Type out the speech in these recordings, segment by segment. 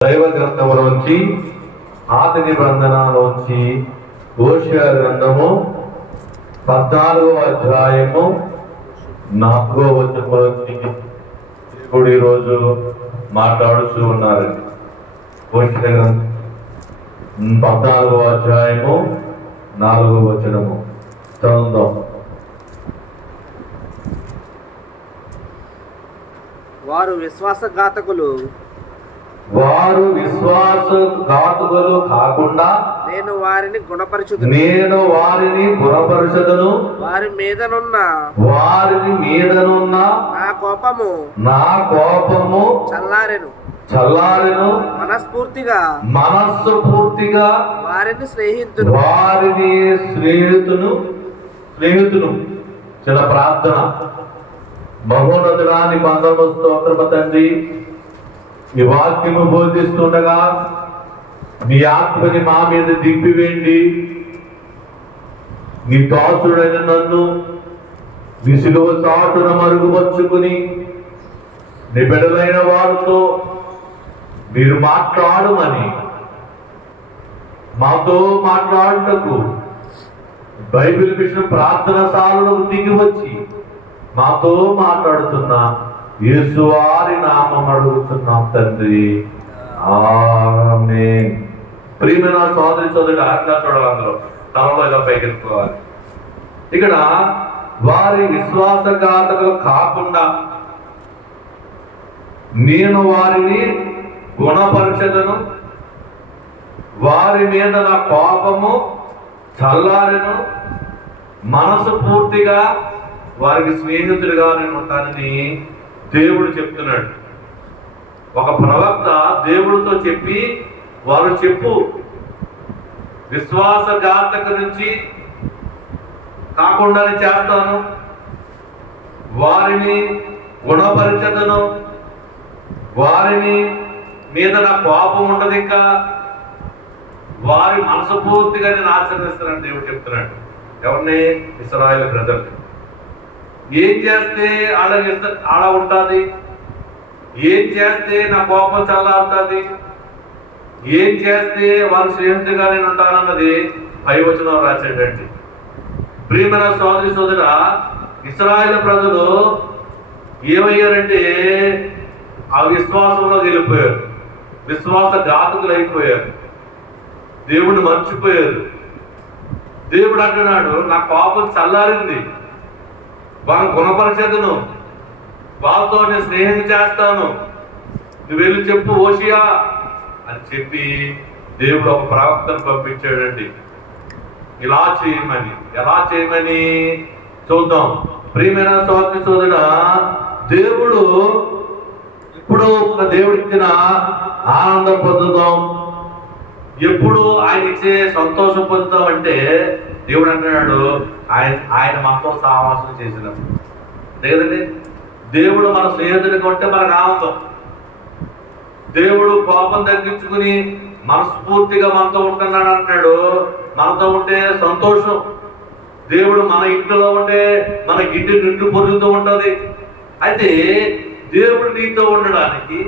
దైవ గ్రంథంలోంచి ఆది నిబంధనలోంచి హోషేయ గ్రంథము 14వ అధ్యాయము 4వ వచనంలోంచి దేవుడు ఈరోజు మాట్లాడుతూ ఉన్నారు. హోషేయ గ్రంథం 14వ అధ్యాయము 4వ వచనము చదువుదాం. వారు విశ్వాసఘాతకులు కాకుండా నేను వారిని గుణపరచుదును వారి మీదనున్న నా కోపము చల్లారెను మనస్సు పూర్తిగా వారిని స్నేహితును చిన్న ప్రార్థన. మహోన్నతుడాని బంధము స్తోత్రమ తండ్రి, ఈ వాక్యము బోధిస్తుండగా నీ ఆత్మని మా మీద దింపివేయండి. నీ దాసుడైన నన్ను నీ సిలువ చాటున మరుగుపరుచుకుని నీ బిడ్డలైన వారితో మీరు మాట్లాడమని, మాతో మాట్లాడుటకు బైబిల్ మిషన్ ప్రార్థన శాలకు దిగి వచ్చి మాతో మాట్లాడుతున్నా యేసువారి నామం అడుగుతున్నాం తండ్రి, ఆమేన్. ప్రియమైన సోదరుడు ఆజ్ఞా చూడాలి, అందరూ తమలో ఇలా పైకెత్తుకోవాలి. ఇక్కడ వారి విశ్వాసఘాతకులు కాకుండా నేను వారిని గుణపరచదను, వారి మీద నా కోపము చల్లారెను, మనసు పూర్తిగా వారికి స్నేహితుడిగా నేను ఉంటానని దేవుడు చెప్తున్నాడు. ఒక ప్రవక్త దేవుడితో చెప్పి వారు చెప్పు విశ్వాసఘాతక నుంచి కాకుండా చేస్తాను, వారిని గుణపరిచదను, వారిని మీద నా కోపం ఉండదు, ఇంకా వారి మనస్ఫూర్తిగా నేను ఆశీర్వదిస్తానని దేవుడు చెప్తున్నాడు. ఎవరిని? ఇశ్రాయేలు ప్రజలు. ఏం చేస్తే అలా ఉంటుంది, ఏం చేస్తే నా కోపం చల్లారుతుంది, ఏం చేస్తే వారి స్నేహితుడిగా నేను ఉంటానన్నది పై వచనం రాసేటండి. ప్రియమైన సోదర, ఇశ్రాయేలు ప్రజలు ఏమయ్యారంటే ఆ విశ్వాసంలో వెళ్ళిపోయారు, విశ్వాసఘాతకులు అయిపోయారు, దేవుడిని మర్చిపోయారు. దేవుడు అంటున్నాడు, నా కోపం చల్లారింది, వారిని గుణపరిచేదను, వాళ్ళతో నేను స్నేహం చేస్తాను, నువ్వు వెళ్ళి చెప్పు హోషేయ అని చెప్పి దేవుడు ఒక ప్రవక్తను పంపించాడండి. ఇలా చేయమని. ఎలా చేయమని చూద్దాం. ప్రియమైన సోదరుడా, దేవుడు ఇప్పుడు దేవుడిచ్చిన ఆనందం పొందుతాం, ఎప్పుడు ఆయన ఇచ్చే సంతోషం పొందుతాం అంటే దేవుడు అంటున్నాడు ఆయన మనతో సావాసం చేసినప్పుడు. లేదండి, దేవుడు మన స్నేహితుడిగా ఉంటే మనకు ఆనందం. దేవుడు కోపం తగ్గించుకుని మనస్ఫూర్తిగా మనతో ఉంటున్నాడు అంటున్నాడు, మనతో ఉంటే సంతోషం. దేవుడు మన ఇంట్లో ఉంటే మన ఇంటి నిండు పొరుగుతూ ఉంటుంది. అయితే దేవుడు నీతో ఉండడానికి,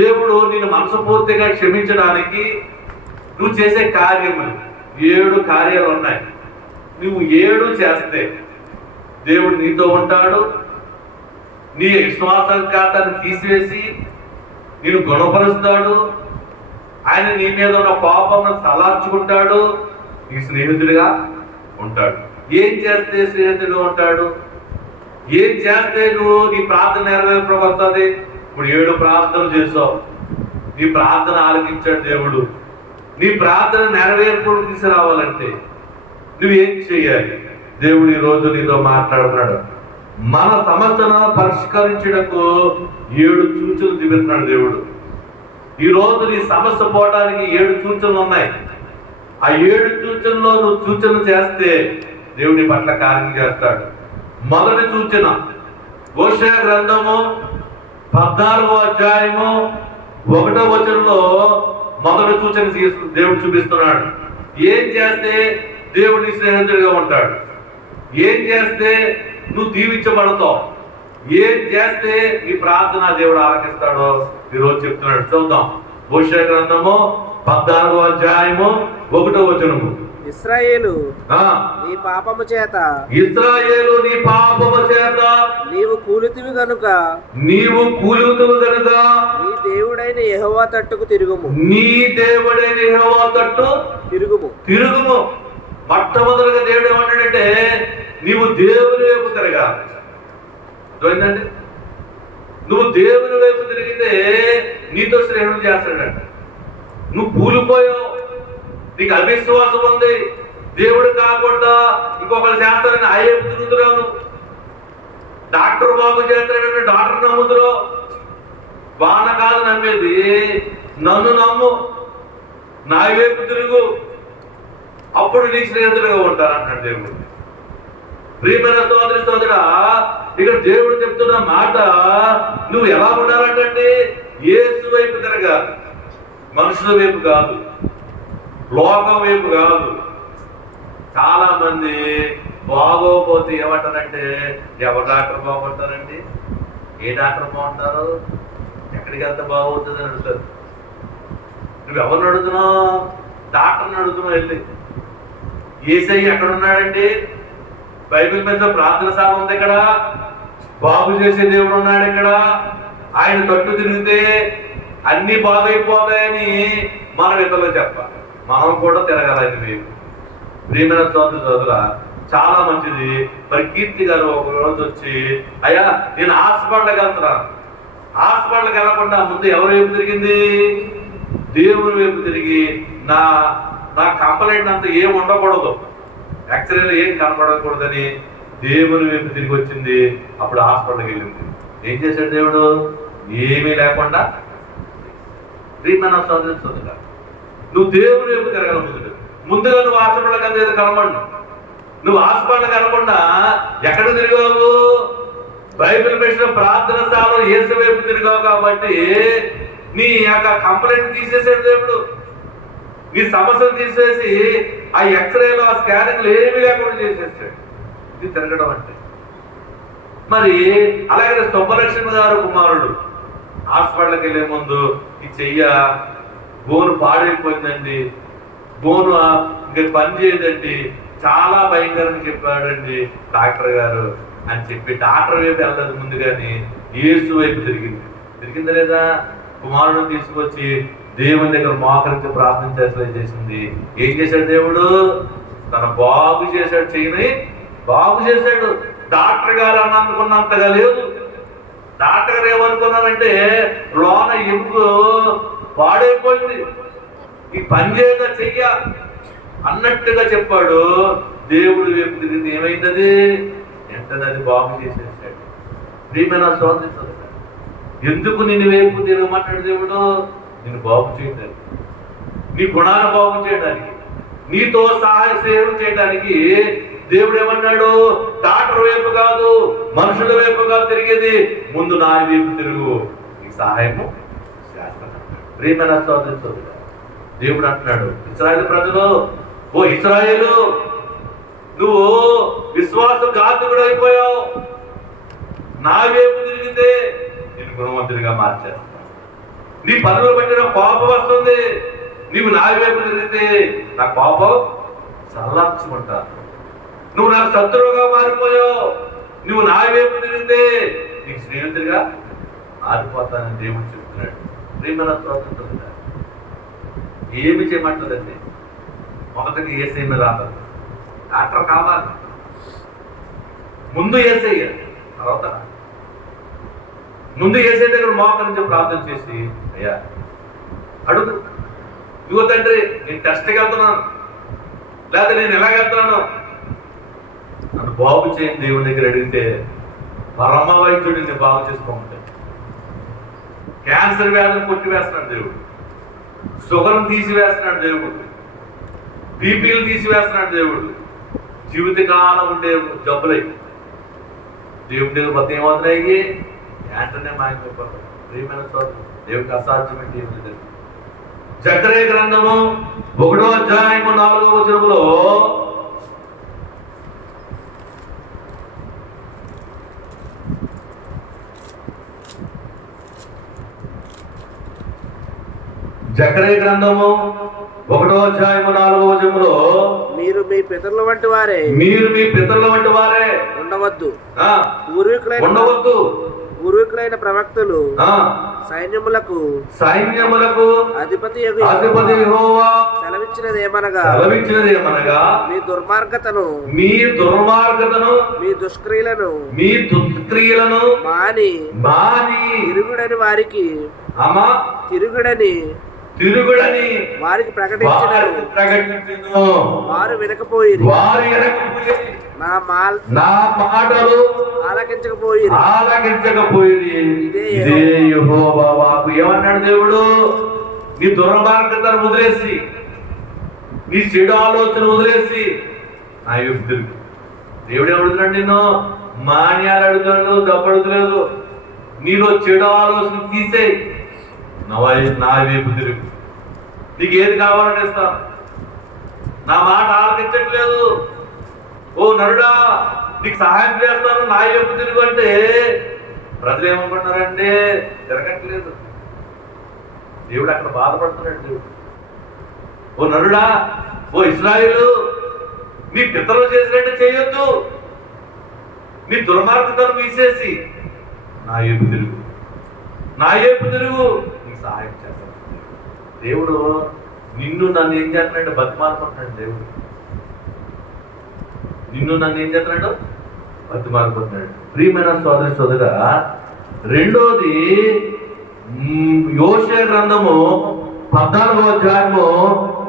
దేవుడు నేను మనస్ఫూర్తిగా క్షమించడానికి నువ్వు చేసే కార్యములు 7 కార్యాలు ఉన్నాయి. నువ్వు 7 చేస్తే దేవుడు నీతో ఉంటాడు, నీ విశ్వాసఘాతాన్ని తీసివేసి నేను గుణపరుస్తాడు, ఆయన నీ మీద ఉన్న కోపం చల్లార్చుకుంటాడు, నీ స్నేహితుడిగా ఉంటాడు. ఏం చేస్తే స్నేహితుడిగా ఉంటాడు? ఏం చేస్తే నువ్వు నీ ప్రార్థన నెరవేర్పులకు వస్తుంది? ఇప్పుడు 7 ప్రార్థనలు చేసావు, నీ ప్రార్థన ఆలకించాడు దేవుడు. నీ ప్రార్థన నెరవేర్పుడు తీసుకురావాలంటే నువ్వేం చేయాలి? దేవుడు ఈరోజు నీతో మాట్లాడుతున్నాడు. మన సమస్యను పరిష్కరించడానికి 7 సూచనలు చూపిస్తున్నాడు దేవుడు. ఈరోజు నీ సమస్య పోవడానికి 7 సూచనలు ఉన్నాయి. ఆ 7 సూచనలో నువ్వు సూచన చేస్తే దేవుడి పట్ల కార్యం చేస్తాడు. మొదటి సూచన హోషేయ గ్రంథము 14వ అధ్యాయము 1వ వచనంలో మొదటి సూచన దేవుడు చూపిస్తున్నాడు. ఏం చేస్తే దేవుడి స్నేహితుడిగా ఉంటాడు, ఏం చేస్తే నువ్వు దీవించబడతావు, ఏం చేస్తే ఈ ప్రార్థన దేవుడు ఆలకిస్తాడో ఈరోజు చెప్తున్నాడు. చూద్దాం. హోషేయ గ్రంథము 14వ అధ్యాయము 1వ వచనము. ఇశ్రాయేలు ఆ, నీ పాపము చేత ఇశ్రాయేలు నీ పాపము చేత నీవు కూలితివి గనుక నీవు కూలుతువు గనుక నీ దేవుడైన యెహోవా తట్టుకు తిరుగుము. నీ దేవుడైన యెహోవా తట్టు తిరుగుము. మొట్టమొదటిగా దేవుడు ఏమన్నాడంటే నీవు దేవుని వైపు తిరగాలి. అర్థమైందండి? నువ్వు దేవుని వైపు తిరిగితే నీతో స్నేహం చేస్తాడంట. నువ్వు కూలిపోయావు, నీకు అవిశ్వాసం ఉంది, దేవుడు కాకుండా ఇంకొకరు చేస్తారని ఆ వైపు తిరుగుతున్నావు. డాక్టర్ బాబు చేస్తాడంటే డాక్టర్ నమ్ముతున్నావు. వాన కాదు నమ్మేది, నన్ను నమ్ము, నా వైపు తిరుగు, అప్పుడు నీ స్నేహితులుగా ఉంటారు అంటాడు దేవుడు. ప్రియమైన సోదరి సోదరా, ఇక్కడ దేవుడు చెప్తున్న మాట నువ్వు ఎలా ఉండాలంటే యేసు వైపు తిరగాలి, మనుషుల వైపు కాదు, లోకం వైపు కాదు. చాలా మంది బాగోపోతే ఏమంటారంటే ఎవరు డాక్టర్ బాగుంటారండి, ఏ డాక్టర్ బాగుంటారు, ఎక్కడికి వెళ్తే బాగవుతుంది అని అడుగుతారు. నువ్వు ఎవరిని అడుగుతున్నావు? డాక్టర్ని అడుగుతున్నావు. వెళ్ళి యేసయ్య ఎక్కడ ఉన్నాడండి? బైబిల్ మీద ప్రార్థన సభ ఉంది ఇక్కడ, బాగు చేసే దేవుడు ఉన్నాడు ఇక్కడ. ఆయన తట్టు తిరిగితే అన్ని బాగైపోతాయని మనం ఇతరులకు చెప్పాలి, మనం కూడా తిరగాలి. మేము ప్రియమైన సోదరు సోదర, చాలా మంచిది. మరి కీర్తి గారు ఒక రోజు వచ్చి, అయ్యా నేను హాస్పిటల్కి వెళ్తున్నాను. హాస్పిటల్కి వెళ్ళకుండా ముందు ఎవరి వైపు తిరిగింది? దేవుని వైపు తిరిగి నా కంప్లైంట్ అంతా ఏం ఉండకూడదు, ఎక్స్రేలో ఏం కనపడకూడదని దేవుని వైపు తిరిగి వచ్చింది. అప్పుడు హాస్పిటల్కి వెళ్ళింది. ఏం చేశాడు దేవుడు? ఏమీ లేకుండా. ప్రియమైన సోదరు సోదర, నువ్వు దేవుని వైపు తిరగల. ముందుగా నువ్వు హాస్పిటల్కి అంత కనబడు. నువ్వు హాస్పిటల్కి వెళ్ళకుండా ఎక్కడ తిరిగావు? బైబిల్ పెట్టిన ప్రార్థన స్థానంలో యేసు వైపు తిరిగావు. కాబట్టి నీ యొక్క కంప్లైంట్ తీసేసాడు దేవుడు. నీ సమస్యలు తీసేసి ఆ ఎక్స్రేలు, ఆ స్కానింగ్లు ఏమీ లేకుండా చేసేసాడు. ఇది తిరగడం అంటే. మరి అలాగే సుబ్బలక్ష్మి గారు కుమారుడు హాస్పిటల్కి వెళ్ళే ముందు ఈ చెయ్య బోను పాడైపోయిందండి, బోను ఇంకా పని చేయదండి, చాలా భయంకరంగా చెప్పాడండి డాక్టర్ గారు అని చెప్పి డాక్టర్ వైపు వెళ్తాడు ముందు, కానీ యేసు వైపు తిరిగిందా లేదా? కుమారుడు తీసుకొచ్చి దేవుని దగ్గర మోకరించి ప్రార్థన చేసింది. ఏం చేశాడు దేవుడు? తన బాగు చేశాడు, చెయ్యిని బాగు చేశాడు. డాక్టర్ గారు అనుకున్నంతగా లేదు. డాక్టర్ గారు ఏమనుకున్నారంటే లోన ఎముక పాడైపోయింది, ఈ పని చేయగా చెయ్య అన్నట్టుగా చెప్పాడు. దేవుడు వైపు తిరిగింది, ఏమైంది? వెంటనే అది బాగు చేసేసాడు. ప్రియమైన సోదరి సోదరు, ఎందుకు నిన్ను వైపు తిరగమంటాడు దేవుడు? నిన్ను బాగు చేయడానికి, నీ గుణాలు బాగు చేయడానికి, నీతో సేవ చేయడానికి. దేవుడు ఏమన్నాడు? డాక్టర్ వైపు కాదు, మనుషుల వైపు కాదు తిరిగేది, ముందు నా వైపు తిరుగు, నీకు సహాయము చేస్తాను. ప్రియమైన సోదరి సోదరు, దేవుడు అంటున్నాడు ఇశ్రాయేలు ప్రజలు, ఓ ఇశ్రాయేలు, నువ్వు విశ్వాసఘాతకుడు అయిపోయావు. నా వైపు తిరిగితే నేను గుణవంతుడిగా మార్చాను. నీ పనులు బట్టి నాకు కోపం వస్తుంది. నీవు నా వైపు తిరిగితే నా కోపం చల్లార్చుకుంటాను. నువ్వు నాకు శత్రువుగా మారిపోయావు. నువ్వు నా వైపు తిరిగితే నీకు స్నేహితుడిగా మారిపోతానని దేవుడు చెప్తున్నాడు. ప్రియమైన స్వాతంత్రం ఏమి చేయమంటుందండి? మొదటికి యేసయ్య మీద రాదు, డాక్టర్ కావాలి. ముందు యేసయ్య, తర్వాత ముందు యేసయ్య దగ్గర మోకరించి ప్రార్థన చేసి, అయ్యా అడుగు, ఇదిగో తండ్రి నేను టెస్ట్కి వెళ్తున్నాను, లేదా నేను ఎలాగెళ్తున్నాను, నన్ను బాగు చేయని దేవుని దగ్గర అడిగితే పరమ వైద్యుడిని బాగు చేసుకోమంటే క్యాన్సర్ వ్యాధిని కొట్టివేస్తున్నాడు దేవుడు, షుగర్ను తీసివేస్తున్నాడు దేవుడు, బీపీలు తీసివేస్తున్నాడు దేవుడు, జీవితకాలం ఉండే జబ్బులై దేవుడి దగ్గర మొత్తం ఏమవుతున్నాయి? వెంటనే మాయమైపోతాడు. ప్రియమైన సోదరుడు, దేవుడికి అసాధ్యమైన ఏం లేదు. జకర్యా గ్రంథము 1వ అధ్యాయము 4వ వచనములో జకర్యా గ్రంథము 1వ అధ్యాయము 4వ వచనములో మీరు మీ పితరుల వంటి వారే మీరు మీ పితరుల వంటి వారే ఉండవద్దు. ఆ, ఉండవద్దు. పూర్వీకులైన ప్రవక్తలు ఆ, సైన్యములకు అధిపతి యెహోవా యెహోవా సెలవిచ్చినదేమనగా మీ దుర్మార్గతను మీ దుష్క్రియలను మాని తిరుగుడని వారికి ప్రకటించినను వారు వినకపోయిరి. నా మాటలు ఆలకించకపోయిరి. ఇదే యెహోవా వాక్కు. ఏమన్నాడు దేవుడు? నీ దుర్మార్గతను వదిలేసి, నీ చెడు ఆలోచన వదిలేసి నా వైపు తిరుగు. దేవుడు అడుగుతున్నాడు నిన్ను, మాన్యాలు అడుగుతాడు, దప్పడుగులేదు. నీలో చెడు ఆలోచన తీసేయి, నా వైపు తిరుగు. నీకు ఏది కావాలని ఇస్తాను. నా మాట ఆలకించట్లేదు, ఓ నరుడా నీకు సహాయం చేస్తాను, నా వైపు తిరుగు అంటే ప్రజలు ఏమనుకుంటున్నారంటే తిరగట్లేదు. దేవుడు అక్కడ బాధపడుతున్నాడు. దేవుడు, ఓ నరుడా, ఓ ఇశ్రాయేలు, నీ పితరులు చేసినట్టు చేయొద్దు. నీ దుర్మార్గతను తీసేసి నా వైపు తిరుగు, నీకు సహాయం చేస్తాను. దేవుడు నిన్ను నన్ను ఏం చేస్తున్నాడు? బతిమాలుకుంటున్నాడు. దేవుడు నిన్ను నన్ను ఏం చేస్తున్నాడు? బతిమాలుకుంటున్నాడు. ప్రియమైన సోదర, రెండోది యోషేయ గ్రంథము 14వ అధ్యాయము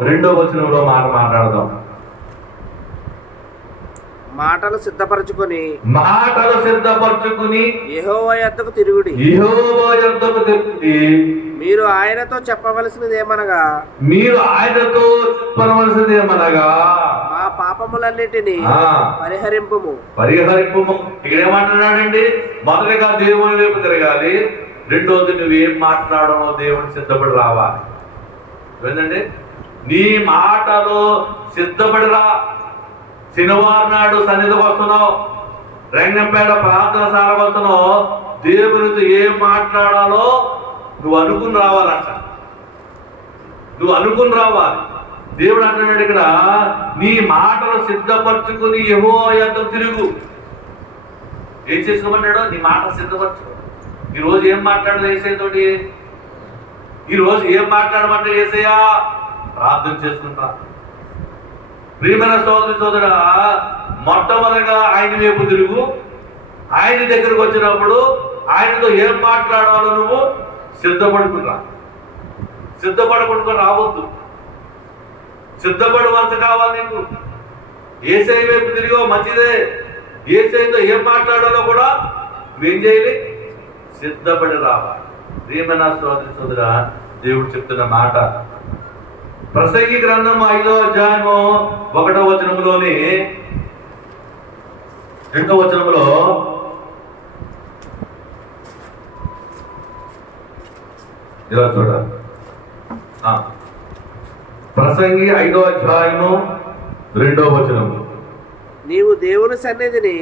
2వ వచనంలో మాట్లాడదాం. మాటలు సిద్ధపరచుకొని యెహోవా యొద్దకు తిరుగుడి. మీరు ఆయనతో చెప్పవలసినది ఏమనగా మా పాపములన్నిటినీ పరిహరింపుము. ఇక్కడ ఏమంటున్నాడండి? మొదటిగా దేవుని వైపు తిరగాలి. రెండోది నువ్వేం మాట్లాడమో దేవుని సిద్ధపడి రావాలి. ఏంటంటే నీ మాటలో సిద్ధపడి రా. శనివారం నాడు సన్నిధికి వస్తున్నావు, రంగంపేట ప్రార్థనశాలకు వస్తున్నావు, దేవునితో ఏం మాట్లాడాలో నువ్వు అనుకుని రావాలంట. దేవుడు అంటున్నాడు ఇక్కడ, నీ మాటలు సిద్ధపరచుకుని యెహోవా యొద్దకు తిరుగు. ఏం చేసుకోమన్నాడో? నీ మాట సిద్ధపరచు. ఈరోజు ఏం మాట్లాడదు యేసయ్యతోటి? ఈరోజు ఏం మాట్లాడమంటే యేసయ్యా ప్రార్థన చేసుకుంటా. ప్రియమైన సోదర, మొట్టమొదటిగా ఆయన వైపు తిరుగు. ఆయన దగ్గరకు వచ్చినప్పుడు ఆయనతో ఏం మాట్లాడాలో నువ్వు సిద్ధపడకుండా రావద్దు. సిద్ధపడవలసి కావాలి నీకు. యేసయ్య వైపు తిరిగో మంచిదే. యేసయ్యతో ఏం మాట్లాడాలో కూడా నువ్వేం చేయాలి? సిద్ధపడి రావాలి. ప్రియమైన సోదర, దేవుడు చెప్తున్న మాట ప్రసంగి గ్రంథం 5వ అధ్యాయము 1వ వచనములోని 2వ వచనములో ఇలా చూడాలి. ప్రసంగి 5వ అధ్యాయము 2వ వచనము, నీవు దేవుని సన్నిధిని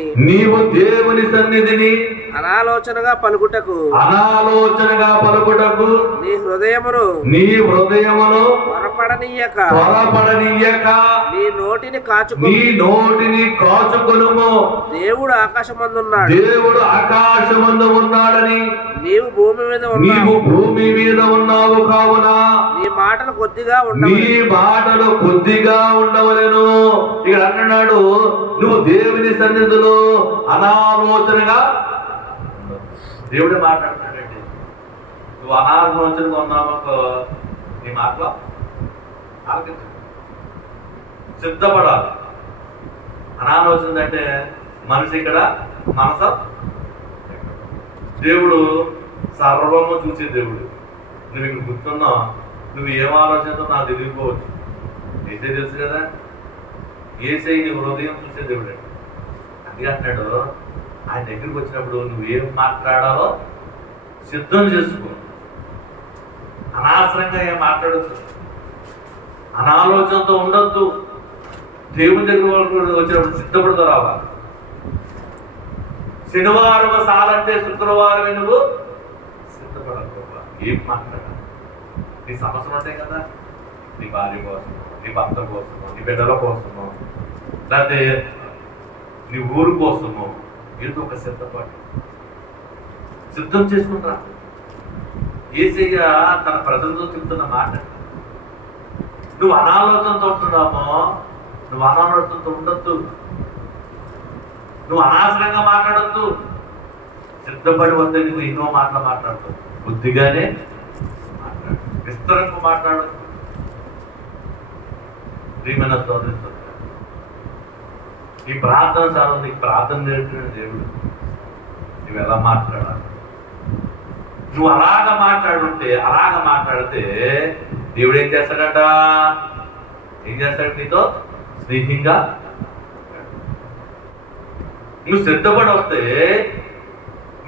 అనాలోచనగా పలుకుటకు నీ హృదయమును త్వరపడనీయక నీ నోటిని కాచుకొనుము. దేవుడు ఆకాశమందు ఉన్నాడని నీవు భూమి మీద ఉన్నావు కావున నీ మాటలు కొద్దిగా ఉండవలెను. ఇక్కడ అన్నాడు, నువ్వు దేవుని సన్నిధిలో అనాలోచనగా. దేవుడే మాట్లాడుతున్నాడండి. నువ్వు అనాలోచనగా ఉన్నావు, నీ మాటలో ఆలకించు, సిద్ధపడాలి. అనాలోచన అంటే మనిషి ఇక్కడ మనస. దేవుడు సర్వము చూసే దేవుడు. నువ్వు ఇక్కడ గుర్తున్నావు, నువ్వు ఏం ఆలోచనతో నాకు తెలియకపోవచ్చు. అయితే తెలుసు కదా, యేసయ్య నీ హృదయం చూసే దేవుడు. అది అంటాడు, ఆయన దగ్గరికి వచ్చినప్పుడు నువ్వేం మాట్లాడాలో సిద్ధం చేసుకో. అనవసరంగా ఏం మాట్లాడద్దు, అనాలోచనతో ఉండొద్దు. దేవుని దగ్గర వచ్చినప్పుడు సిద్ధపడుతూ రావాలి. శనివారం సాలంటే శుక్రవారం నువ్వు సిద్ధపడకపోవాలి. ఏం మాట్లాడాలి? నీ సమస్యలు ఉంటాయి కదా, నీ భార్య కోసం, నీ భర్త కోసము, నీ బిడ్డల కోసము, లేకపోతే నీ ఊరు కోసము ఏదో ఒక సిద్ధం చేసుకుంటా. యేసయ్య తన ప్రజలతో చెప్తున్న మాట, నువ్వు అనాలోచనతో ఉంటున్నామో, నువ్వు అనాలోచనతో ఉండొద్దు, నువ్వు అనవసరంగా మాట్లాడొద్దు, సిద్ధపడి వద్ద నువ్వు ఎన్నో మాటలు మాట్లాడుతావు, బుద్ధిగానే మాట్లాడు, విస్తరంగా మాట్లాడొద్దు. ప్రియమైన సోదరి ఈ ప్రార్థన చాలా, నీకు ప్రార్థన నేర్పిన దేవుడు, నువ్వు ఎలా మాట్లాడాలి, నువ్వు అలాగ మాట్లాడితే దేవుడు ఏం చేస్తాడట, ఏం చేస్తాడు, నీతో స్నేహంగా. నువ్వు సిద్ధపడి వస్తే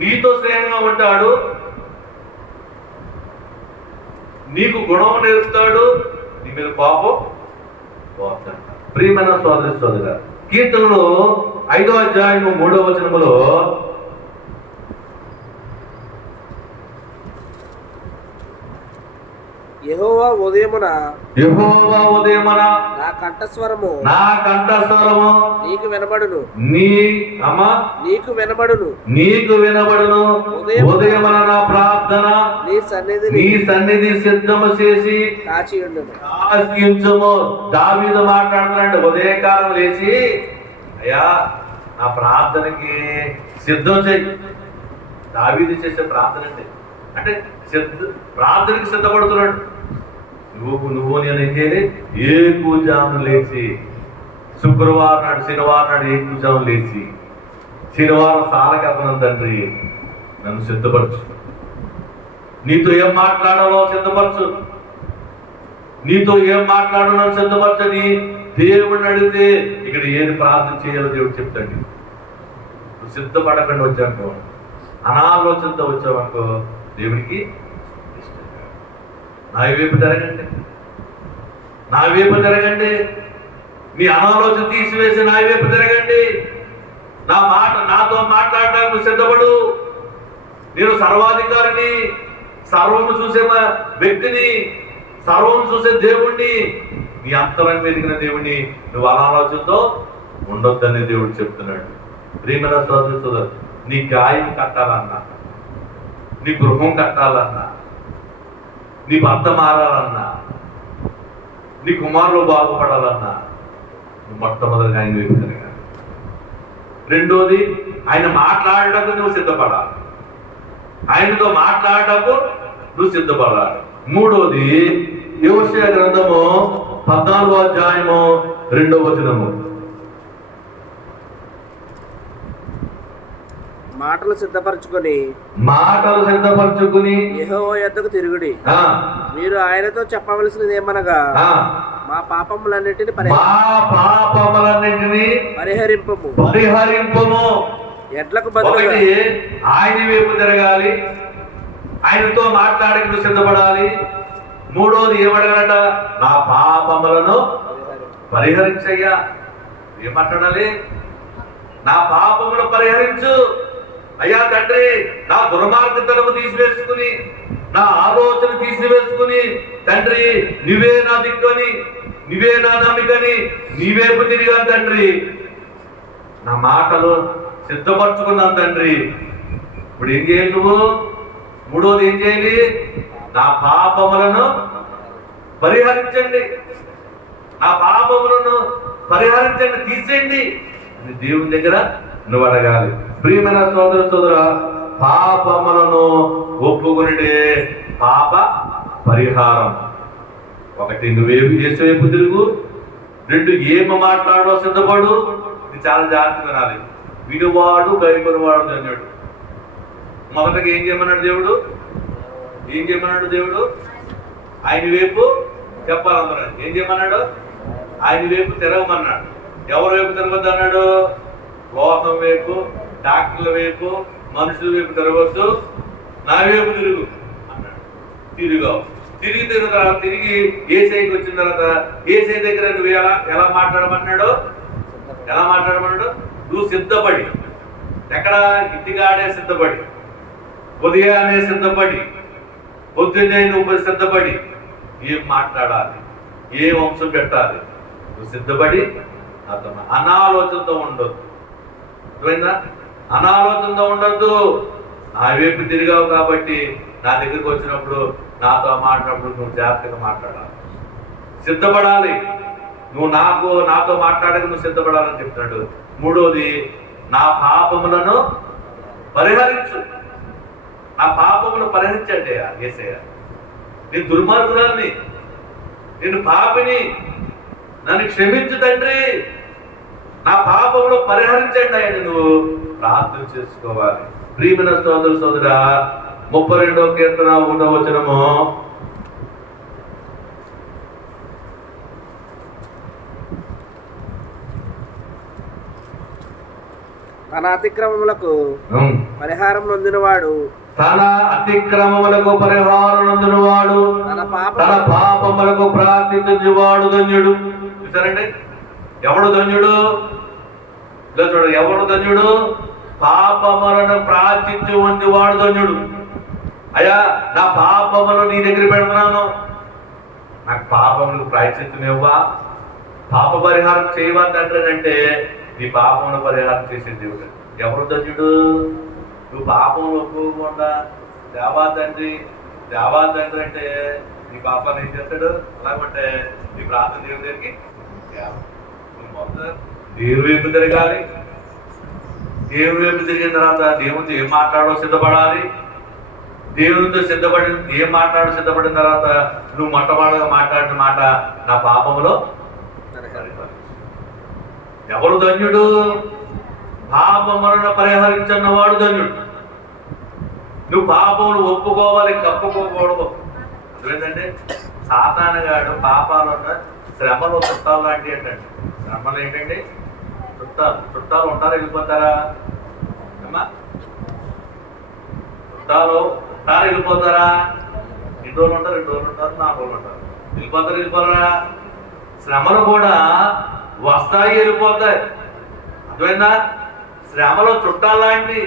నీతో స్నేహంగా ఉంటాడు, నీకు గుణం నేర్పుతాడు, నీ మీద పాపం పోతాడు. ప్రియమైన సోదరి కీర్తనలో 5వ అధ్యాయము 3వ వచనములో యెహోవా ఉదయమున నా కంఠస్వరము నీకు వినబడును, నీకు వినబడును. ఉదయమున నా ప్రార్థన నీ సన్నిధి సిద్ధము చేసి కాచియుంచుము. దావీదు మాట్లాడుతున్నాడు, ఉదయకాలం లేచి అయ్యా నా ప్రార్థనకి సిద్ధం చేయి. దావీదు చేసే ప్రార్థన అంటే ప్రార్థనకి సిద్ధపడుతున్నాడు. నువ్వు నేను ఏం చేయాలి, ఏ కూజాము లేచి, శుక్రవారం నాడు శనివారం నాడు ఏ కూజాము లేచి, శనివారం సాలకపనం తండ్రి నన్ను సిద్ధపరచు, నీతో ఏం మాట్లాడాలో సిద్ధపరచు, నీతో ఏం మాట్లాడాలో సిద్ధపరచని దేవుడిని అడిగితే ఇక్కడ ఏది ప్రార్థన చేయాలో దేవుడు చెప్తాడు. నువ్వు సిద్ధపడకుండా వచ్చానుకో, అనాలోచనతో వచ్చావనుకో, దేవుడికి ఇష్టం. నా వైపు జరగండి, మీ అనాలోచన తీసివేసి నా వైపు జరగండి. నాతో మాట్లాడడానికి సిద్ధపడు. నేను సర్వాధికారిని, సర్వము చూసే వ్యక్తిని, సర్వము చూసే దేవుణ్ణి, నీ అంతరంగం ఎదిగిన దేవుణ్ణి నువ్వు అనాలోచనతో ఉండొద్దని దేవుడు చెప్తున్నాడు. ప్రియమైన సోదరు, నీ గాయం కట్టాలన్నా, నీ గృహం కట్టాలన్నా, నీ భర్త మారాలన్నా, నీ కుమారులు బాగుపడాలన్నా నువ్వు మొట్టమొదటిగా ఆయన వైపు తిరగాలి. రెండోది, ఆయన మాట్లాడటకు నువ్వు సిద్ధపడాలి, ఆయనతో మాట్లాడటకు నువ్వు సిద్ధపడాలి. మూడోది, యెషయా గ్రంథము 14వ అధ్యాయము 2వ వచనము, మాటలు సిద్ధపరచుకొని యెహోవా యొద్దకు తిరుగుడి. మీరు ఆయనతో చెప్పవలసినది ఏమనగా, మా పాపములన్నిటిని పరిహరింపము. ఎడ్లకు బదులుగా ఆయన వైపు తిరగాలి, ఆయనతో మాట్లాడకు సిద్ధపడాలి. మూడోది ఏమడగలట, నా పాపములను పరిహరించయ్యా. ఏం మాట్లాడాలి, నా పాపములు పరిహరించు అయ్యా తండ్రి. నా దుర్మార్గతను తీసివేసుకుని, నా ఆలోచన తీసివేసుకుని, తండ్రి నువ్వే నా దిక్కుని, నువ్వే నా నమ్మికని నీవేపు తిరిగాను తండ్రి. నా మాటలు సిద్ధపరచుకున్నాను తండ్రి. ఇప్పుడు ఏం చేయాలి నువ్వు? మూడోది ఏం చేయాలి, నా పాపములను పరిహరించండి, నా పాపములను పరిహరించండి, తీసేయండి అని దేవుని దగ్గర నువ్వు అడగాలి. ప్రియమైన సోదర, పాపములను ఒప్పుకొనిడే పాప పరిహారం. ఒకటి, నువ్వేమి చేసే వైపు తిరుగు. రెండు, ఏమి మాట్లాడో సిద్ధపడు. ఇది చాలా జాగ్రత్తగా వినాలి. వినువాడు గైకొనివాడు అన్నాడు. మొదటగా ఏం చేయమన్నాడు దేవుడు? ఆయన వైపు చెప్పాలందరూ. ఏం చేయమన్నాడు? ఆయన వైపు తిరగమన్నాడు. ఎవరి వైపు తిరగద్దు అన్నాడు? లోకం వైపు, డాక్టర్ల వైపు, మనుషుల వైపు తిరగద్దు, నా వైపు తిరుగు అన్నాడు. తిరిగి ఏసైకి వచ్చిన తర్వాత ఏసై దగ్గర నువ్వు ఎలా మాట్లాడమన్నాడు? నువ్వు సిద్ధపడి, ఎక్కడ? ఇంటికాడే సిద్ధపడి, ఉదయాన్నే సిద్ధపడి, పొద్దున్నే నువ్వు సిద్ధపడి, ఏం మాట్లాడాలి, ఏ వంశం పెట్టాలి, నువ్వు సిద్ధపడి అర్థం. అనాలోచనతో ఉండొద్దు, అర్థమైందా? అనాలోచనతో ఉండొద్దు. నా వైపు తిరిగావు కాబట్టి నా దగ్గరికి వచ్చినప్పుడు నాతో మాట్లాడినప్పుడు నువ్వు జాగ్రత్తగా మాట్లాడాలి, సిద్ధపడాలి. నువ్వు నాతో మాట్లాడక నువ్వు సిద్ధపడాలని చెప్తున్నాడు. మూడోది, నా పాపములను పరిహరించు. నా పాపమును పరిహరించండి యేసయ్య. నేను దుర్మార్గురాల్ని, నేను పాపిని, నన్ను క్షమించు తండ్రి, నా పాపములు పరిహరించండి అని నువ్వు ప్రార్థన చేసుకోవాలి. ప్రియమైన సోదరా, 32వ కీర్తన 1వ వచనము, తన అతిక్రమములకు పరిహారం నొందినవాడు, తన అతిక్రమములకు పరిహారం నొందినవాడు, తన పాపములకు ప్రార్థించువాడు ధన్యుడు. చూసారండి, ఎవడు ధన్యుడు? చూడు, ఎవడు ధన్యుడు? పాపములను ప్రార్థించు వాడు ధన్యుడు. అయ్యా, నా పాపములు నీ దగ్గర పెడుతున్నాను, నాకు పాపములకు ప్రాయశ్చిత్తమివ్వా, పాప పరిహారం చేయవా తండ్రి అంటే నీ పాపమును పరిహారం చేసే దేవుడు. ఎవరు ధన్యుడు? నువ్వు పాపములు ఒప్పుకోకుండా దేవా తండ్రి అంటే నీ పాపాన్ని ఏం చేస్తాడు? అలాగంటే నీ ప్రార్థన దేవుడి దగ్గరికి దేవుడి వైపు తిరగాలి. దేవుడి వైపు తిరిగిన తర్వాత దేవునితో ఏం మాట్లాడో సిద్ధపడాలి. దేవునితో ఏం మాట్లాడో సిద్ధపడిన తర్వాత నువ్వు మొట్టమొదటిగా మాట్లాడిన మాట, నా పాపములో ఎవరు ధన్యుడు? పాపములను పరిహరించన్నవాడు ధన్యుడు. నువ్వు పాపములు ఒప్పుకోవాలి, కప్పుకోకూడదు. అదేంటంటే సాతానుగాడు పాపాలున్న శ్రమలు చుట్టాలు లాంటివి ఏంటండి. శ్రమలు ఏంటండి? చుట్టాలు ఉంటారా, వెళ్ళిపోతారా? అమ్మా, చుట్టాలు ఉంటారా, వెళ్ళిపోతారా? 2 రోజులు ఉంటారు, 2 రోజులు ఉంటారు, 4 రోజులు ఉంటారు, వెళ్ళిపోరా? శ్రమలు కూడా వస్తాయి, వెళ్ళిపోతాయి. అర్థమైందా? శ్రమలో చుట్టాలాంటి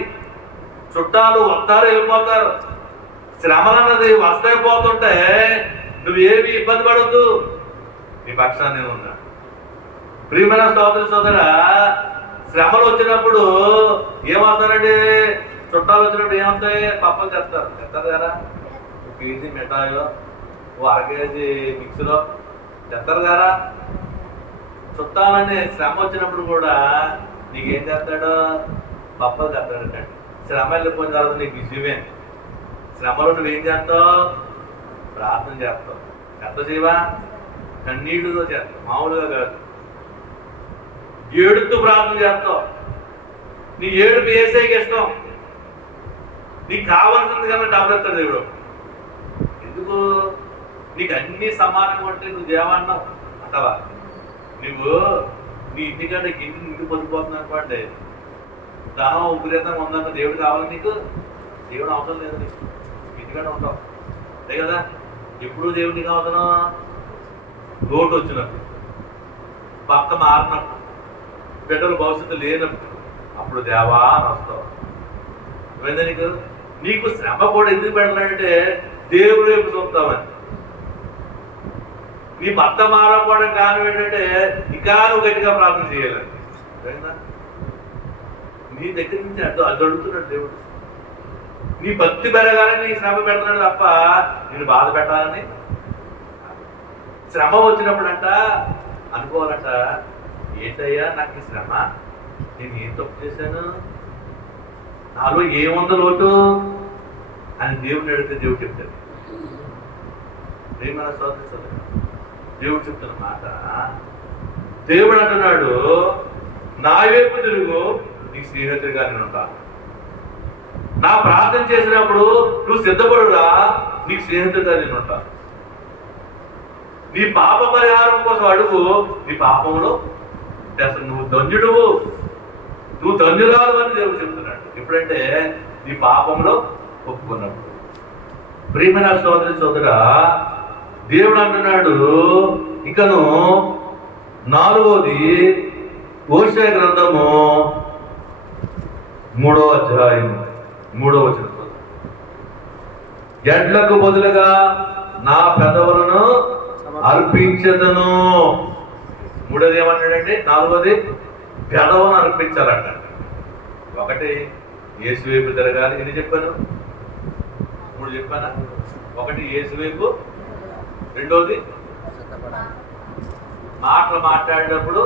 చుట్టాలు వస్తారు, వెళ్ళిపోతారు. శ్రమలు అన్నది వస్తాయి, పోతుంటే నువ్వేమి ఇబ్బంది పడద్దు, నీ పక్షాన్ని ఉన్నా. ప్రియమైన సోదరా, శ్రమలు వచ్చినప్పుడు ఏమవుతారండి? చుట్టాలు వచ్చినప్పుడు ఏమవుతాయి? పప్పలు తెస్తారు కదా, 1 కేజీ మిఠాయిలో, 1 కేజీ మిక్స్లో తెస్తారు కదా. చుట్టాలనే శ్రమ వచ్చినప్పుడు కూడా నీకేం చేస్తాడు? పప్పలు తెస్తాడంటే. శ్రమ వెళ్ళిపోయిన తర్వాత నీకు విజయమే. శ్రమలో నువ్వేం చేస్తావు? ప్రార్థన చేస్తావు. ఎంత చేయవా? కన్నీళ్ళతో చేస్తావు, మామూలుగా కాదు. ఏడుతూ ప్రార్థన చేస్తావు. నీ ఏడుపు యేసయ్యకి ఇష్టం. నీకు కావాల్సింది కన్నా డబ్బులు ఎత్తాడు దేవుడు. ఎందుకు? నీకు అన్ని సమానంగా ఉంటే నువ్వు దేవన్నావు అంటావా? నువ్వు నీ ఇంటికంటే ఇంటికి పొందిపోతున్నావు అనుకోండి, ధనం ఉపరితం ఉందన్న దేవుడు కావాలి నీకు. దేవుడు అవసరం లేదు, నీకు ఇంటికాడ ఉంటావు అంతే కదా. ఎప్పుడు దేవుడికి అవసరం? లోటు వచ్చినప్పుడు, భర్త మారినప్పుడు, బిడ్డల భవిష్యత్తు లేనప్పుడు, అప్పుడు దేవా అని వస్తావు. నీకు శ్రమ కూడా ఎందుకు పెడతాడంటే దేవుడు వైపు చూస్తామని. నీ భర్త మారకపోవడం కారణం ఏంటంటే ఇంకా నువ్వు గట్టిగా ప్రార్థన చేయాలని. నీ దగ్గర నుంచి అది అడుగుతున్నాడు దేవుడు. నీ భక్తి పెరగాలని నీ శ్రమ పెడతాడు తప్ప నేను బాధ పెట్టాలని. శ్రమ వచ్చినప్పుడంట అనుకోవాలంట, ఏంటయ్యా నాకు ఈ శ్రమ, నేను ఏం తప్పు చేశాను, నాలో ఏముందో లోటు అని దేవుడిని అడిగితే దేవుడు చెప్తాడు. మన సోదరు దేవుడు చెప్తున్న మాట, దేవుడు అంటున్నాడు, నా వైపు తిరుగు, నీకు స్నేహితుడిగా నేను ఉంటాను. నా ప్రార్థన చేసినప్పుడు నువ్వు సిద్ధపడురా, నీకు స్నేహితుడిగా నేను ఉంటాను. నీ పాప పరిహారం కోసం అడుగు, నీ పాపంలో అసలు నువ్వు ధన్యుడువు, నువ్వు ధన్యురాలు అని దేవుడు చెప్తున్నాడు. ఎప్పుడంటే నీ పాపంలో ఒప్పుకున్నప్పుడు. ప్రియమైన సోదరా, దేవుడు అంటున్నాడు ఇకను 4వది హోషేయ గ్రంథము 3వ అధ్యాయం 3వ వచనం, ఎడ్లకు బదులుగా నా పెదవులను అర్పించదను. మూడోది ఏమన్నాడంటే, నాలుగోది పెదవును అర్పించాలంట. ఒకటి యేసు వైపు తిరగాలి. ఎన్ని చెప్పాను? 3 చెప్పానా? ఒకటి యేసు వైపు, రెండోది మాటలు మాట్లాడేటప్పుడు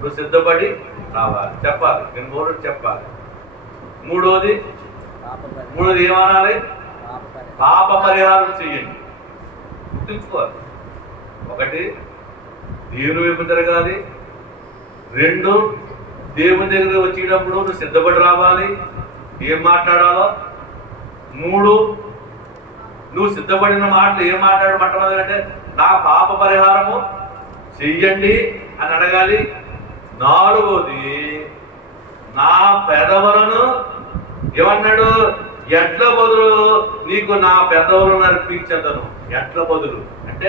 నువ్వు సిద్ధపడి రావాలి, చెప్పాలి, నేను 3 చెప్పాలి. మూడోది ఏమనాలి? పాప పరిహారం చెయ్యండి. గుర్తుంచుకోవాలి. ఒకటి దేవుని వైపు తిరగాలి. 2 దేవుని దగ్గర వచ్చేటప్పుడు నువ్వు సిద్ధపడి రావాలి, ఏం మాట్లాడాలో. 3 నువ్వు సిద్ధపడిన మాటలు ఏం మాట్లాడమంటున్నది అంటే, నా పాప పరిహారము చెయ్యండి అని అడగాలి. 4వది నా పెదవులను ఏమన్నాడు? ఎడ్ల బదులు నీకు నా పెదవులను అర్పించదను. ఎడ్ల బదులు అంటే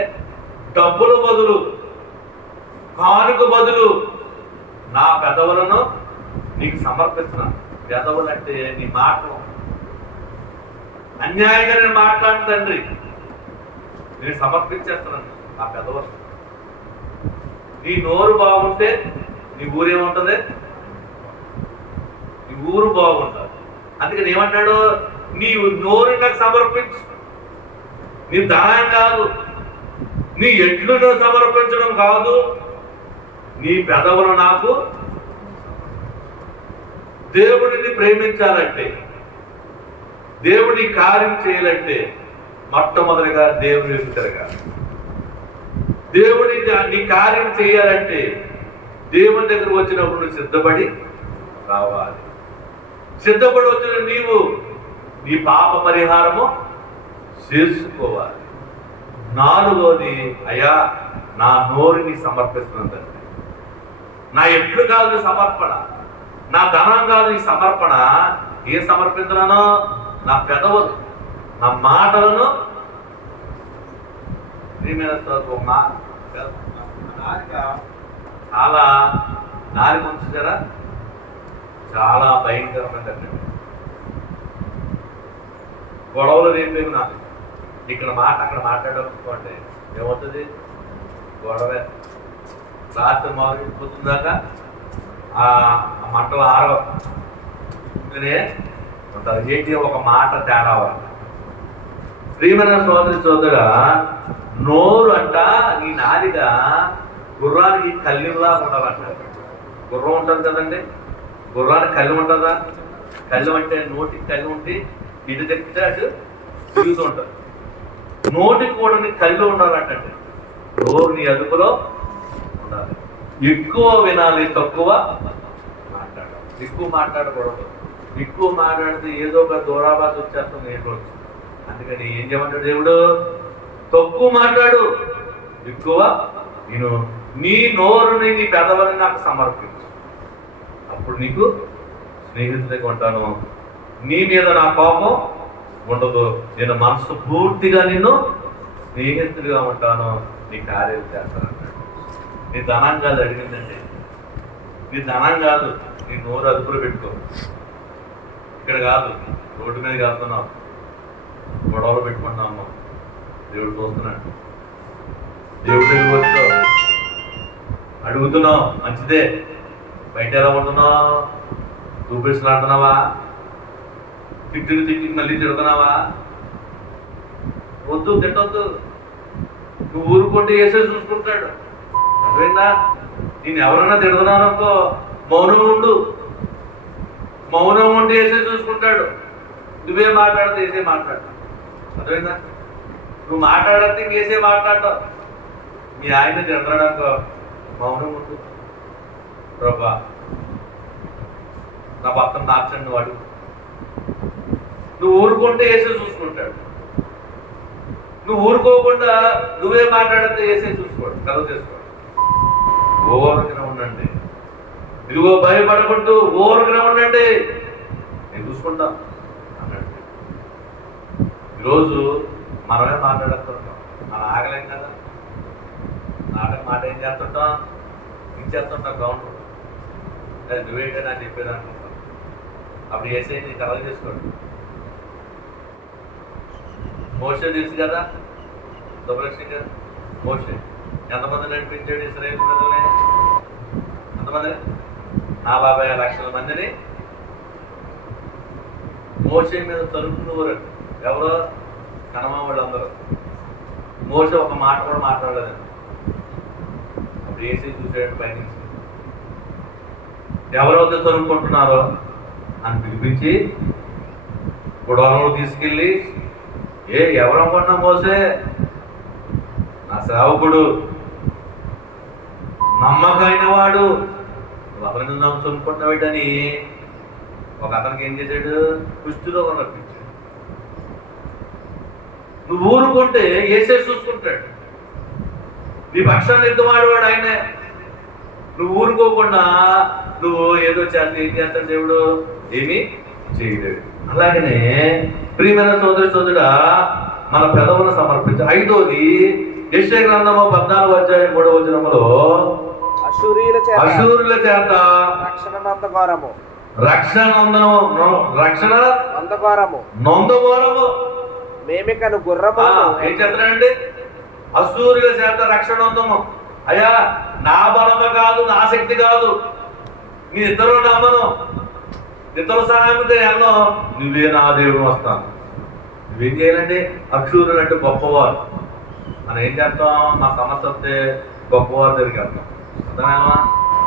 డబ్బుల బదులు, కానుక బదులు నా పెదవులను నీకు సమర్పిస్తున్నాను. పెదవులు అంటే నీ మాటలు. అన్యాయంగా నేను మాట్లాడిన తండ్రి, నేను సమర్పించేస్తున్నాను నా పెదవులు. నీ నోరు బాగుంటే నీ ఊరేముంటది? నీ ఊరు బాగుంటుంది. అందుకని ఏమంటాడు? నీ నోరు నాకు సమర్పించు. నీ ధనం కాదు, నీ ఎడ్లను సమర్పించడం కాదు, నీ పెదవులు నాకు. దేవుడిని ప్రేమించాలంటే, దేవుడి కార్యం చేయాలంటే మొట్టమొదటిగా దేవుని వైపు తిరగాలి. దేవుడి నీ కార్యం చేయాలంటే దేవుని దగ్గరకు వచ్చినప్పుడు నువ్వు సిద్ధపడి రావాలి. సిద్ధపడి వచ్చిన నీవు నీ పాప పరిహారము చేసుకోవాలి. 4వది, అయ్యా నా నోరుని సమర్పిస్తున్నది. నా ఎట్లు కాదు నీ సమర్పణ, నా ధనం కాదు నీ సమర్పణ. ఏం సమర్పించినానో? నా పెదవులు, నా మాటలను. చాలా నాలుక ఉంచుతారా? చాలా భయంకరమైనదండి. గొడవలు రేపేమి నాకు ఇక్కడ మాట అక్కడ మాట్లాడకపోతే ఏమవుతుంది? గొడవే. రాత్రి మొదలుపోతుందాకా ఆ మంటలు ఆరవనే ఉంటారు. ఏంటి? ఒక మాట తేడా. ప్రియమైన సోదరి సోదరా, నోరు అంట నీ నాలిక గుర్రానికి కళ్ళిలా ఉండాలంటారు. గుర్రం ఉంటుంది కదండి, గుర్రానికి కళ్ళు ఉంటుందా? కళ్ళు అంటే నోటికి కళ్ళు ఉంటే ఇటు తెప్పితే అటు తిరుగుతూ ఉంటుంది. నోటికి కూడా నీ కళ్ళు ఉండాలంటే నోరు నీ అదుపులో ఉండాలి. ఎక్కువ వినాలి, తక్కువ మాట్లాడాలి. ఎక్కువ మాట్లాడకూడదు. ఎక్కువ మాట్లాడితే ఏదో ఒక దూరాభాష వచ్చేస్తుంది నేను. అందుకని ఏం చేయమంటాడు దేవుడు? తక్కువ మాట్లాడు, ఎక్కువ నేను. నీ నోరుని, నీ పెదవులని నాకు సమర్పించు. అప్పుడు నీకు స్నేహితుడిగా ఉంటాను. నీ మీద నా కోపం ఉండదు. నేను మనసు పూర్తిగా నిన్ను స్నేహితుడిగా ఉంటాను. నీ కార్యం చేస్తాను అన్నాడు. నీ ధనం కాదు అడిగిందండి, నీ ధనం కాదు. నీ నోరు అదుపులో పెట్టుకో. ఇక్కడ కాదు, రోడ్డు మీదకి వెళ్తున్నావు, గొడవలు పెట్టుకుంటున్నాము. దేవుడు చూస్తున్నాడు. దేవుడి దగ్గరికి వచ్చావు, అడుగుతున్నావు, మంచిదే. బయట ఎలా ఉంటున్నావు? చూపిస్తున్నా అంటున్నావా? తిట్టి మళ్ళీ తిడుతున్నావా? వద్దు, తిట్టొద్దు. నువ్వు ఊరుకుంటే వేసే చూసుకుంటాడు. అర్థమైందా? నేను ఎవరైనా తిడుతున్నాననుకో, మౌనం ఉండు. మౌనం ఉండి వేసే చూసుకుంటాడు. నువ్వే మాట్లాడితే వేసే మాట్లాడతావు. అర్థమైందా? నువ్వు మాట్లాడితే ఇంకేసే మాట్లాడతావు. మీ ఆయన తిడతాడనుకో, మౌనం ఉండు. ప్రభా నా భర్తను మార్చండి వాడు. నువ్వు ఊరుకుంటే వేసే చూసుకుంటాడు. నువ్వు ఊరుకోకుండా నువ్వే మాట్లాడితే వేసే చూసుకోడు, కలువ చేసుకోడు. ఓరకనే ఉండండి. ఇదిగో భయపడకుంటూ ఓరకనే ఉండండి, నేను చూసుకుంటా అన్నాడు. ఈరోజు మనమే మాట్లాడుతుంటాం. మన ఆగలేం కదా. మాట ఏం చేస్తుంటాం? ఇచ్చేస్తుంటాం గ్రౌండ్. నువ్వేంటే నాకు చెప్పేది అనుకుంటాం. అప్పుడు వేసే నీ కలవ చేసుకోండి. మోసే తెలుసు కదా, సుబ్రహ్మణ్యం గారు మోషే ఎంతమంది నడిపించాడు ఇశ్రాయేలు ప్రజల్ని? ఎంతమంది? 40 లక్షల మందిని మోషే మీద తరుపుకునేవారు. ఎవరో కనమా వాళ్ళు అందరూ. మోషే ఒక మాట కూడా మాట్లాడలేదండి. అప్పుడు వేసి చూసాడు పైనుంచి, ఎవరైతే తరుముకుంటున్నారో అని పిలిపించి గుడారంలో తీసుకెళ్ళి, ఎవరనుకుంటున్నా మోసే? నా సేవకుడు, నమ్మకమైన వాడు, ఒకరి మీద తరుముకుంటున్నావేటని ఒక అతనికి ఏం చేశాడు? కుష్ఠరోగం రప్పించాడు. నువ్వు ఊరుకుంటే ఏసే చూసుకుంటాడు. నీ పక్షాన్ని ఎద్దుమాడేవాడు ఆయనే. నువ్వు ఊరుకోకుండా నువ్వు ఏదో చేస్తే ఏం చేస్తాడు దేవుడు? ఏమీ చేయలేడు. అలాగనే ప్రియమైన సోదరి సోదరుడా, మన పెదవులను సమర్పించ. 5వది యెషయా గ్రంథము 14:3 అశూరుల చేత రక్షణ నొందగోరము మేమికను గుర్రము. ఏం చేస్తున్నాడండి? అశూరుల చేత రక్షణ నొందము. అయ్యా, నా బలము కాదు, నా శక్తి కాదు, నీ ఇద్దరు నమ్మను, ఇతర సహాయంతో ఎన్నో, నువ్వే నా దేవుడు వస్తాను. నువ్వేం చేయాలండి? అక్షూరులు అంటే గొప్పవారు. మనం ఏం చేస్తాం? మా సమస్య వస్తే గొప్పవారి దగ్గరికి వెళ్తాం. అర్థమేమా?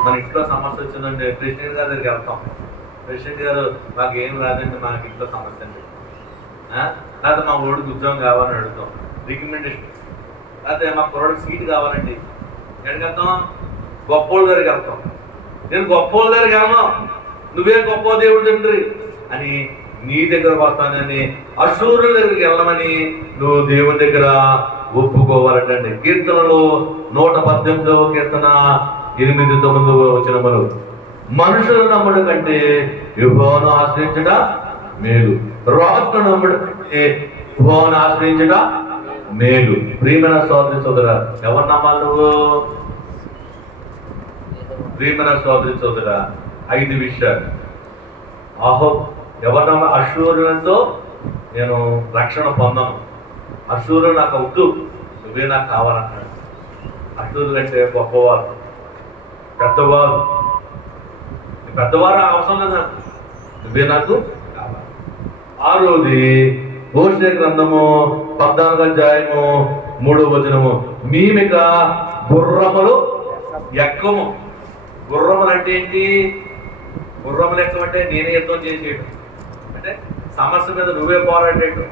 మన ఇంట్లో సమస్య వచ్చిందండి, ప్రెసిడెంట్ గారి దగ్గరికి వెళ్తాం. ప్రెసిడెంట్ గారు, మాకు ఏం రాదండి, మనకి ఇంట్లో సమస్య అండి, లేకపోతే మా ఊడికి ఉద్యోగం కావాలని అడుగుతాం, రికమెండేషన్. లేకపోతే మా కుర్రోడికి సీట్ కావాలండి, ఎక్కడికి వెళ్తాం? గొప్పోళ్ళ దగ్గరికి వెళ్తాం. నేను గొప్పోళ్ళ దగ్గరికి వెళ్ళను, నువ్వే గొప్ప దేవుడు తండ్రి అని నీ దగ్గరకు వస్తానని అశూరుల దగ్గరికి వెళ్ళమని నువ్వు దేవుని దగ్గర ఒప్పుకోవాలంటండి. కీర్తనలు 118వ కీర్తన 8-9 వచనములు, మనుషుల నమ్ముడు కంటే యెహోవాను ఆశ్రయించుట మేలు, రాజును నమ్ముడు కంటే యెహోవాను ఆశ్రయించుట మేలు. ప్రియమైన సోదరి సోదరా, ఎవరు నమ్మాలి నువ్వు? ప్రియమైన సోదరి సోదరా, 5 విషయాలు. ఎవరు నమ్మ? అశూరులతో నేను రక్షణ పొందను, అశూరులు నాకు వద్దు, నువ్వే నాకు కావాలన్నాడు. అశూరులు అంటే గొప్పవారు, పెద్దవారు. పెద్దవారు అవసరం లేదా, నువ్వే నాకు కావాలి. 6వది హోషేయ గ్రంథము 14:3 మీమిక గుర్రములు ఎక్కము. గుర్రములు అంటే ఏంటి? గుర్రములు ఎక్కమంటే నేనే యుద్ధం చేసేయడం, అంటే సమస్య మీద నువ్వే పోరాడేటు.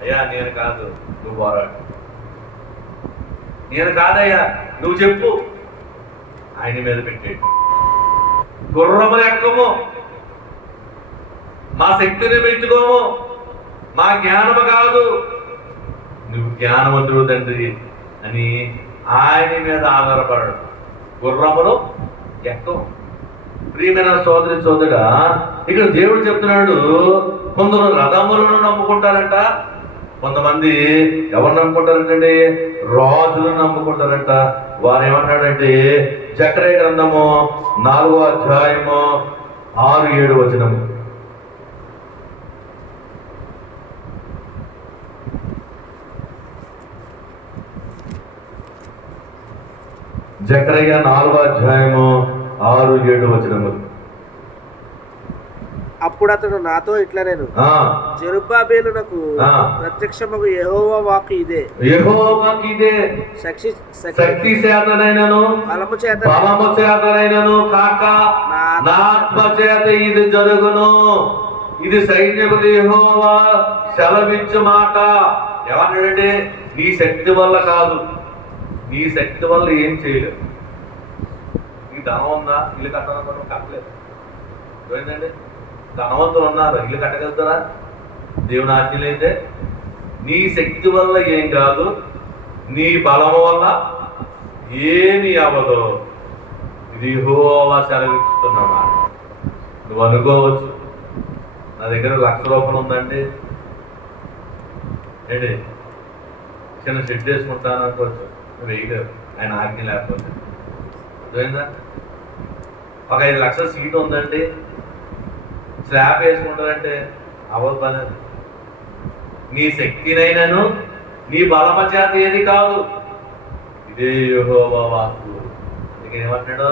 అయ్యా నేను కాదు, నువ్వు పోరాడు. నేను కాదయ్యా, నువ్వు చెప్పు, ఆయన మీద పెట్టేటు. గుర్రములు ఎక్కము, మా శక్తిని పెంచుకోము, మా జ్ఞానము కాదు, నువ్వు జ్ఞానవంతుడు తండ్రి అని ఆయన మీద ఆధారపడడు. గుర్రములు ఎక్కము. ప్రియమైన సోదరి సోదరుడా, ఇక్కడ దేవుడు చెప్తున్నాడు, కొందరు రథములను నమ్ముకుంటారంట, కొంతమంది ఎవరు నమ్ముకుంటారంటే రాజులను నమ్ముకుంటారంట. వారు ఏమన్నాడంటే జకర్యా గ్రంథము 4:6-7 జకర్యా 4:6-7 అప్పుడు అతడు నాతో ఇట్లా, నేను జెరుబ్బాబెలునకు ప్రత్యక్షమగు యెహోవా వాక్కు ఇదే, శక్తి చేతనైనను బలము చేతనైనను కాక నా ఆత్మ చేత ఇది జరుగును, ఇది సైన్యములు యెహోవా సెలవిచ్చు మాట. ఏమన్నాడంటే నీ శక్తి వల్ల కాదు, నీ శక్తి వల్ల ఏం చేయలేదు. నీ ధనం ఉందా? ఇల్లు కట్టాలనుకున్నా కట్టలేదు. ఏంటండి, ధనవంతులు ఉన్నారు, ఇల్లు కట్టగలుగుతారా? దేవుని ఆజ్ఞలైతే నీ శక్తి వల్ల ఏం కాదు, నీ బలము వల్ల ఏమి అవ్వదు. ఇది యెహోవా సెలవిస్తున్నమాట. నువ్వు అనుకోవచ్చు, నా దగ్గర 1,00,000 రూపాయలు ఉందండి, ఏంటి చిన్న షెడ్ వేసుకుంటాను అనుకోవచ్చు. నువ్వు వేయలేవు, ఆయన ఆజ్ఞ లేకపోతే. అర్థమైందా? ఒక 5 లక్షల సీటు ఉందండి, స్లాబ్ వేసుకుంటారంటే అవ్వదు పని. నీ శక్తినైనాను నీ బలమ చేత ఏది కాదు, ఇదే యెహోవా వాక్కు. అందుకే ఏమంటాడు,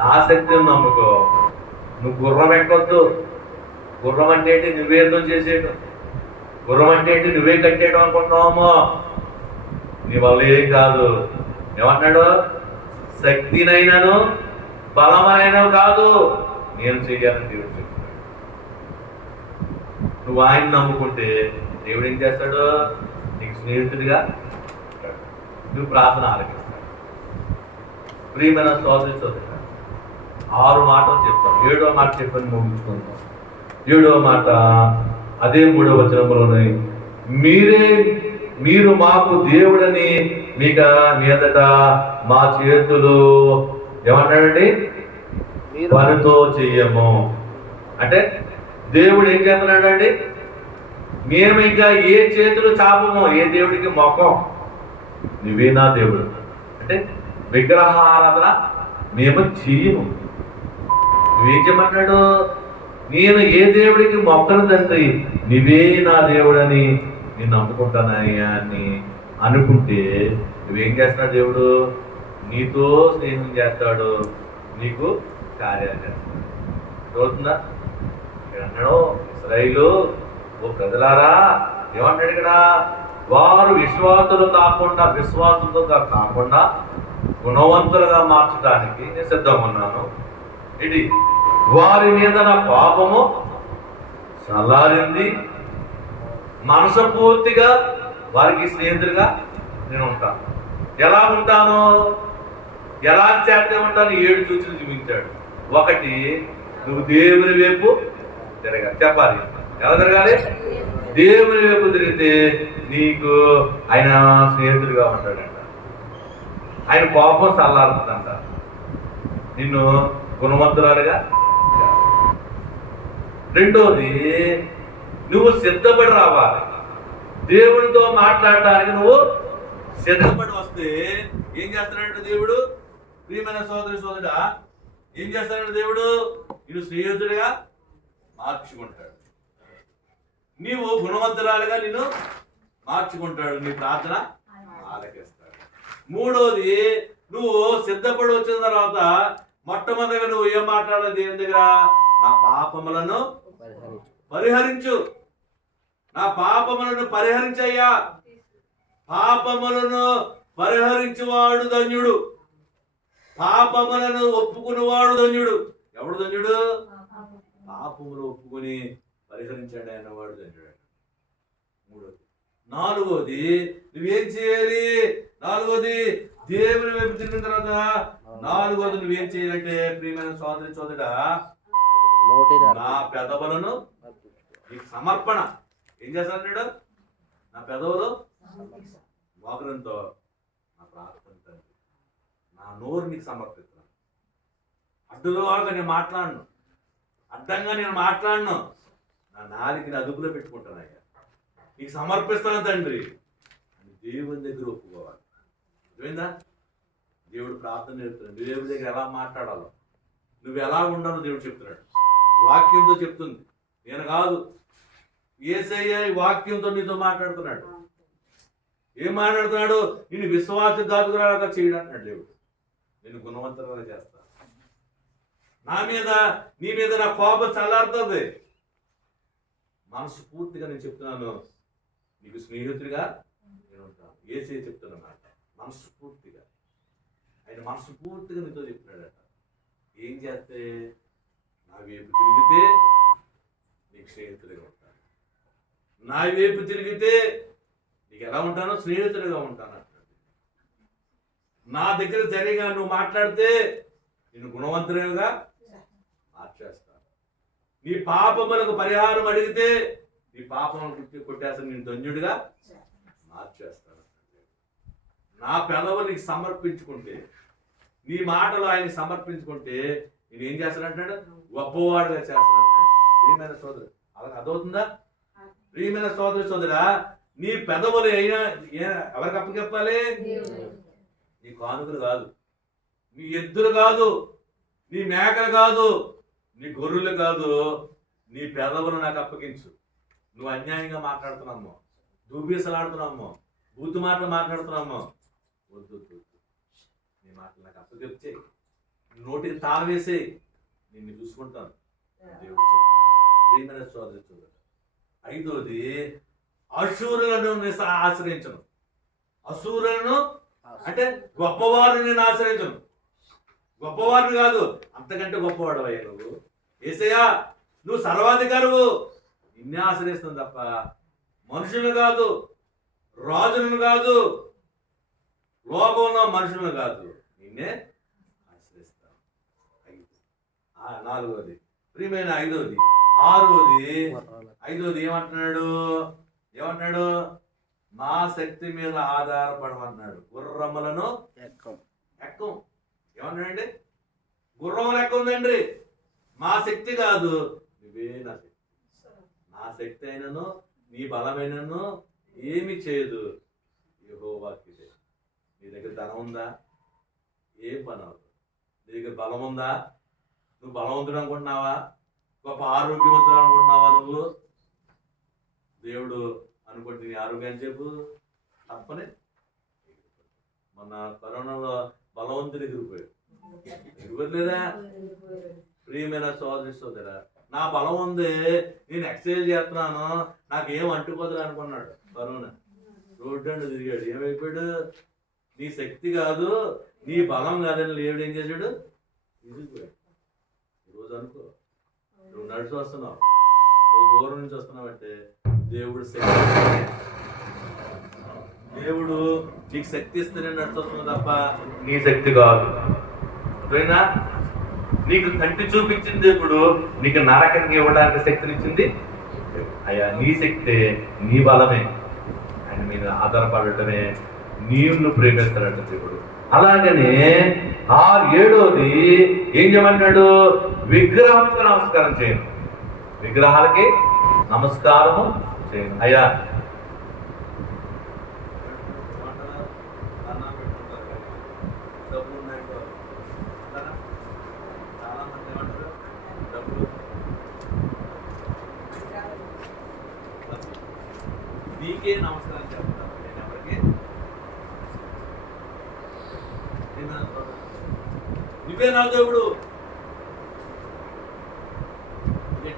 నా శక్తిని నమ్ముకో, నువ్వు గుర్రం ఎక్కొద్దు. గుర్రం అంటే ఏంటి? నువ్వే యుద్ధం చేసేయడం. గుర్రం అంటే ఏంటి? నువ్వే కట్టేయడం అనుకుంటున్నామో. నీ వల్ల ఏం కాదు. ఏమంటున్నాడు? శక్తినైనాను బలమైనవి కాదు నేను చెయ్యాలని దేవుడు చెప్తున్నాడు. నువ్వు ఆయన నమ్ముకుంటే దేవుడు ఏం చేస్తాడు? నీకు స్నేహితుడిగా నువ్వు ప్రార్థన ఆలకిస్తాడు. ప్రియమైన సోదరి సోదరి, 6 మాటలు చెప్తాను. 7వ మాట చెప్పని ముగించుకుందాం. 7వ మాట అదే 3వ వచనంలోనే, మీరు మాకు దేవుడని మీక మీదట మా చేతులు ఏమన్నాడండి? పనితో చెయ్యము. అంటే దేవుడు ఏం చేస్తున్నాడండి? మేము ఇంకా ఏ చేతులు చాపము, ఏ దేవుడికి మొక్కం. నువ్వే నా దేవుడు అంటే విగ్రహ ఆరాధన మేము చెయ్యము. నువ్వేం చెప్పన్నాడు? నేను ఏ దేవుడికి మొక్కను తండ్రి, నువ్వే నా దేవుడని నేను నమ్ముకుంటానయ్యా అని అనుకుంటే నువ్వేం చేస్తున్నాడు? దేవుడు నీతో స్నేహం చేస్తాడు, నీకు కార్యాలు చేస్తాడు. చూస్తుందా? ఇక్కడ అన్నాడు, ఇశ్రాయేలు ఓ ప్రజలారా, ఏమన్నాడు ఇక్కడ? వారు విశ్వాసులతో కాకుండా గుణవంతులుగా మార్చడానికి నేను సిద్ధంగా ఉన్నాను. ఇది వారి మీద నా పాపము చల్లారింది, మనసపూర్తిగా వారికి స్నేహితులుగా నేను ఉంటాను. ఎలా ఉంటాను? ఎలా చేస్తే ఉంటాను? 7 సూచనలు చూపించాడు. 1, నువ్వు దేవుని వైపు తిరగాలి. చెప్పాలి. ఎలా తిరగాలి? దేవుని వైపు తిరిగితే నీకు ఆయన స్నేహితుడిగా ఉంటాడంట. ఆయన కోపం చల్లారుతుందంట. నిన్ను గుణవంతురాలుగా. 2వది, నువ్వు సిద్ధపడి రావాలి. దేవుడితో మాట్లాడటానికి నువ్వు సిద్ధపడి వస్తే ఏం చేస్తాడంటే దేవుడు? ప్రియమైన సోదరి సోదరుడా, ఏం చేస్తాడంటే దేవుడు నిన్ను స్నేహితుడిగా మార్చుకుంటాడు. నీవు గుణవంతురాలుగా నిన్ను మార్చుకుంటాడు. నీ ప్రార్థన ఆలకిస్తాడు. 3వది, నువ్వు సిద్ధపడి వచ్చిన తర్వాత మొట్టమొదటిగా నువ్వు ఏం మాట్లాడాలి దేవుని దగ్గర? నా పాపములను పరిహరించు. నా పాపములను పరిహరించయ్యా. పాపములను పరిహరించువాడు ధన్యుడు, పాపములను ఒప్పుకునేవాడు ధన్యుడు. ఎవడు ధన్యుడు? పాపములు ఒప్పుకొని పరిహరించాడు అన్నవాడు ధన్యుడు. 3వది. 4వది, నువ్వేం చేయాలి? 4వది, దేవుని వైపు తిరిగిన తర్వాత 4వది నువ్వేం చేయాలంటే, ప్రియమైన సోదరి సోదరుడా, నా పెదవులను నీకు సమర్పణ. ఏం చేస్తాడు? నా పెదవులు మోకరంతో నా ప్రార్థన తండ్రి, నా నోరు నీకు సమర్పిస్తున్నాను. అడ్డుగా నేను మాట్లాడను, అడ్డంగా నేను మాట్లాడను. నా నాలుకని అదుపులో పెట్టుకుంటాను. అయ్యా నీకు సమర్పిస్తాను తండ్రి అని దేవుని దగ్గర ఒప్పుకోవాలి. అర్థమైందా? దేవుడు ప్రార్థన నేర్పుతున్నాడు. దేవుడి దగ్గర ఎలా మాట్లాడాలో, నువ్వు ఎలా ఉండాలో దేవుడు చెప్తున్నాడు. వాక్యంతో చెప్తుంది, నేను కాదు. యేసయ్య వాక్యంతో నీతో మాట్లాడుతున్నాడు. ఏం మాట్లాడుతున్నాడు? నేను విశ్వాసఘాతుకురాలుగా చేయడం అంటున్నాడు దేవుడు. నేను గుణవంతులుగా చేస్తా. నీ మీద నా కోపం చల్లారుతుంది. మనసు పూర్తిగా నేను చెప్తున్నాను, నీకు స్నేహితుడిగా నేను ఉంటాను. యేసయ్య చెప్తున్నా మాట మనసు పూర్తిగా. ఆయన మనసు పూర్తిగా నీతో చెప్తున్నాడట. ఏం చేస్తే? నా వైపు తిరిగితే నీకు స్నేహితుడిగా ఉంటాను. నా వైపు తిరిగితే నీకు ఎలా ఉంటానో? స్నేహితుడిగా ఉంటాను. నా దగ్గర సరిగా నువ్వు మాట్లాడితే నేను గుణవంతుడిగా మార్చేస్తాను. నీ పాపములకు పరిహారం అడిగితే నీ పాపములను కొట్టేస్తాను, నేను ధన్యుడిగా మార్చేస్తాను. నా పెదవులు నీకు సమర్పించుకుంటే, నీ మాటలు ఆయన సమర్పించుకుంటే నేను ఏం చేస్తానంటాడు? గొప్పవాడుగా చేస్తానంటాడు. ప్రియమైన సోదరు, అలా అదవుతుందా? ప్రియమైన సోదరు సోదరా, నీ పెదవులు అయినా ఎవరికి అప్పచెప్పాలి? నీ కానుకలు కాదు, నీ ఎద్దులు కాదు, నీ మేకలు కాదు, నీ గొర్రెలు కాదు. నీ పెదవులు నాకు అప్పగించు. నువ్వు అన్యాయంగా మాట్లాడుతున్నావు, దూబీసలాడుతున్నాము, బూతు మాటలు మాట్లాడుతున్నాము. వద్దు వద్దు, నీ మాటలు నాకు అప్పు చెప్తే నోటికి తాళం వేసి నిన్ను చూసుకుంటాను దేవుడు చెప్తాడు. ప్రియమైన సోదరి చూడండి. 5వది, అశూరులను ఆశ్రయించను. అశూరులను అంటే గొప్పవారు నేను ఆశ్రయించను. గొప్పవారిని కాదు, అంతకంటే గొప్పవాడు అయ్యా నువ్వు. యేసయ్యా నువ్వు సర్వాధికారువు, నిన్నే ఆశ్రయిస్తుంది తప్ప మనుషులను కాదు, రాజులను కాదు, లోకంలో మనుషులను కాదు, నిన్నే ఆశ్రయిస్తాను. 4వది, ప్రియమైన 5వది, 6వది ఏమంటున్నాడు? నా శక్తి మీద ఆధారపడమన్నాడు. గుర్రములను ఎక్కం. ఏమన్నాడండి? గుర్రం లెక్క ఉందండి. మా శక్తి కాదు, నువ్వే నా శక్తి. నా శక్తి అయినను నీ బలమైనను ఏమి చేయదు యెహోవాకి. నీ దగ్గర ధనం ఉందా? ఏం పని అవుతుంది. నీ దగ్గర బలం ఉందా? నువ్వు బలవంతుడు అనుకుంటున్నావా? గొప్ప ఆరోగ్యవంతుడు అనుకుంటున్నావా? నువ్వు దేవుడు అనుకుంటే నీ ఆరోగ్యాన్ని చెప్పు తప్పనే. మొన్న కరోనాలో బలవంతుడు ఎగిరిపోలేదా? ప్రియమైన సోదరా, నా బలం ఉంది, నేను ఎక్సర్సైజ్ చేస్తున్నాను, నాకేం అంటుకోదు అనుకున్నాడు. కరోనా రోడ్డు అండి తిరిగాడు. ఏమైపోయాడు? నీ శక్తి కాదు, నీ బలం కాదని లేడు. ఏం చేశాడు? తిరిగిపోయాడు. ఈరోజు అనుకో, నువ్వు నడిచి వస్తున్నావు, నువ్వు దూరం నుంచి వస్తున్నావు అంటే దేవుడు శక్తి, దేవుడు నీకు శక్తి ఇస్తేనే నడిచి వస్తున్నావు తప్ప నీ శక్తి కాదు. అర్థమైనా? నీకు కంటి చూపించింది దేవుడు, నీకు నరకంగా ఇవ్వడానికి శక్తినిచ్చింది అయ్యా. నీ శక్తే, నీ బలమే, ఆయన మీద ఆధారపడటమే నీవును ప్రేమిస్తాడంట దేవుడు. అలాగనే 7వది ఏం చేయమన్నాడు? విగ్రహాలకు నమస్కారం చేయను. విగ్రహాలకి నమస్కారము చేయను. అయ్యా నీకే నమస్కారం చెప్తాను, నేను ఎవరికి నువ్వే నా దేవుడు.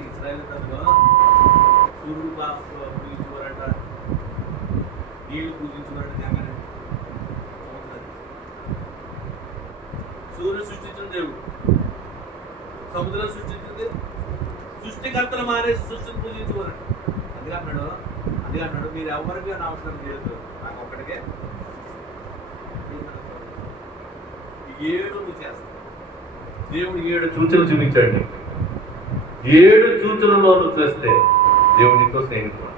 ఇస్రాయేల్ సూర్యుడు పూజించుకోరంట, నీళ్లు పూజించుకోరంట. సూర్యుడు సృష్టించిన దేవుడు, సముద్రం సృష్టించింది, సృష్టికర్తలు మానేసి సృష్టిని పూజించుకోరంట. అందుకే అన్నాడు మీరు ఎవరికి నమస్కారం చేయొద్దు, నాకు ఒక్కడికే. 7 నువ్వు చేస్తావు. దేవుడు 7 సూచనలు చూపించాడు. 7 సూచనలో నువ్వు చేస్తే దేవుడు నీతో స్నేహితుడు.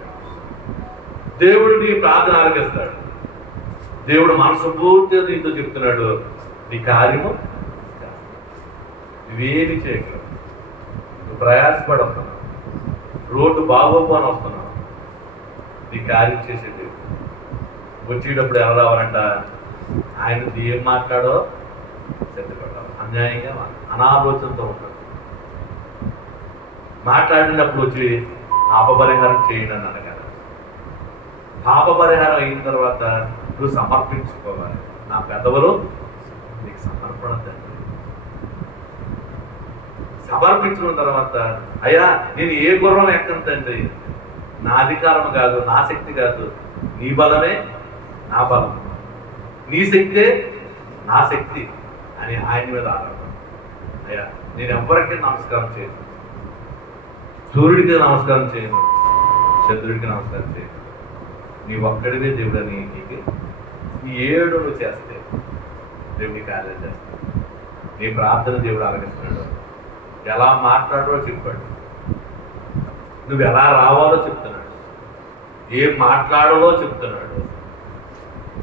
దేవుడు నీ ప్రార్థన ఆలకిస్తాడు. దేవుడు మనసు పూర్తిగా నీతో చెప్తున్నాడు, నీ కార్యము నువ్వేమి చేయగలవు. నువ్వు ప్రయాసపడి వస్తున్నావు, రోడ్డు బాగోపోని వస్తున్నావు, నీ కార్యం చేసే దేవుడు. వచ్చేటప్పుడు ఎలా రావాలంట? ఆయన ఏం మాట్లాడో సిద్ధపడ్డావు. అన్యాయంగా అనాలోచనతో ఉంటాడు. మాట్లాడినప్పుడు వచ్చి పాపపరిహారం చేయండి అని అనగారు. పాపపరిహారం అయిన తర్వాత నువ్వు సమర్పించుకోవాలి. నా పెదవులు నీకు సమర్పణ తండ్రి. సమర్పించిన తర్వాత అయ్యా నేను ఏ గుర్రం ఎక్కను తండ్రి, నా అధికారం కాదు, నా శక్తి కాదు, నీ బలమే నా బలం, నీ శక్తే నా శక్తి అని ఆయన మీద ఆధారం. అయ్యా నేను ఎవరికి నమస్కారం చేయను, సూర్యుడికి నమస్కారం చేయను, చంద్రుడికి నమస్కారం చేయను, నీ ఒక్కడివే దేవుడు అని ఈ 7 నువ్వు చేస్తే దేవుడి కార్యం చేస్తాడు. నీ ప్రార్థన దేవుడు ఆలకిస్తున్నాడు. ఎలా మాట్లాడాలో చెప్పాడు, నువ్వు ఎలా రావాలో చెప్తున్నాడు, ఏం మాట్లాడాలో చెప్తున్నాడు.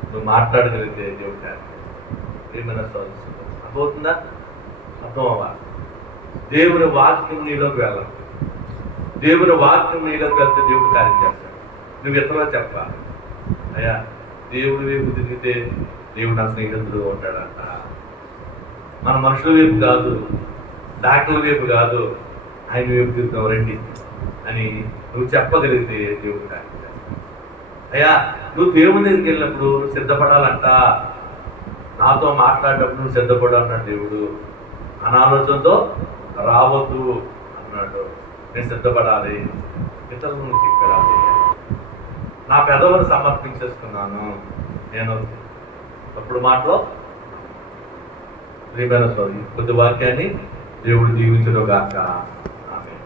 నువ్వు మాట్లాడగలిగితే దేవుడు కార్యం ఏమైనా సాధిస్తున్నావు. అర్థమవుతుందా? అర్థం అవ్వాలి. దేవుని వాక్యం నీలోకి వెళ్ళాలి. దేవుని వాక్యం నీలోకి వెళ్తే దేవుడు కార్యం చేస్తాడు. నువ్వు ఇతరులకు చెప్పాలి, అయ్యా దేవుడి వైపు తిరిగితే దేవుడు నా స్నేహితుడు ఉంటాడంట. మన మనుషుల వైపు కాదు, డాక్టర్ల వైపు కాదు, ఆయన వైపు తిరుగుతాం రండి అని నువ్వు చెప్పగలిగితే దేవుడు కార్యం చేస్తాడు. అయ్యా నువ్వు దేవుని దగ్గరికి వెళ్ళినప్పుడు సిద్ధపడాలంట, నాతో మాట్లాడేటప్పుడు నువ్వు సిద్ధపడు అన్నాడు దేవుడు. అనాలోచనతో రావద్దు అన్నాడు. నేను సిద్ధపడాలి, ఇతరుల నుంచి చెప్పాలి. నా పెదవులు సమర్పించేస్తున్నాను నేను. అప్పుడు మాటలో ప్రియమైన కొద్ది వాక్యాన్ని దేవుడు దీవించడం గాక. ఆమేన్.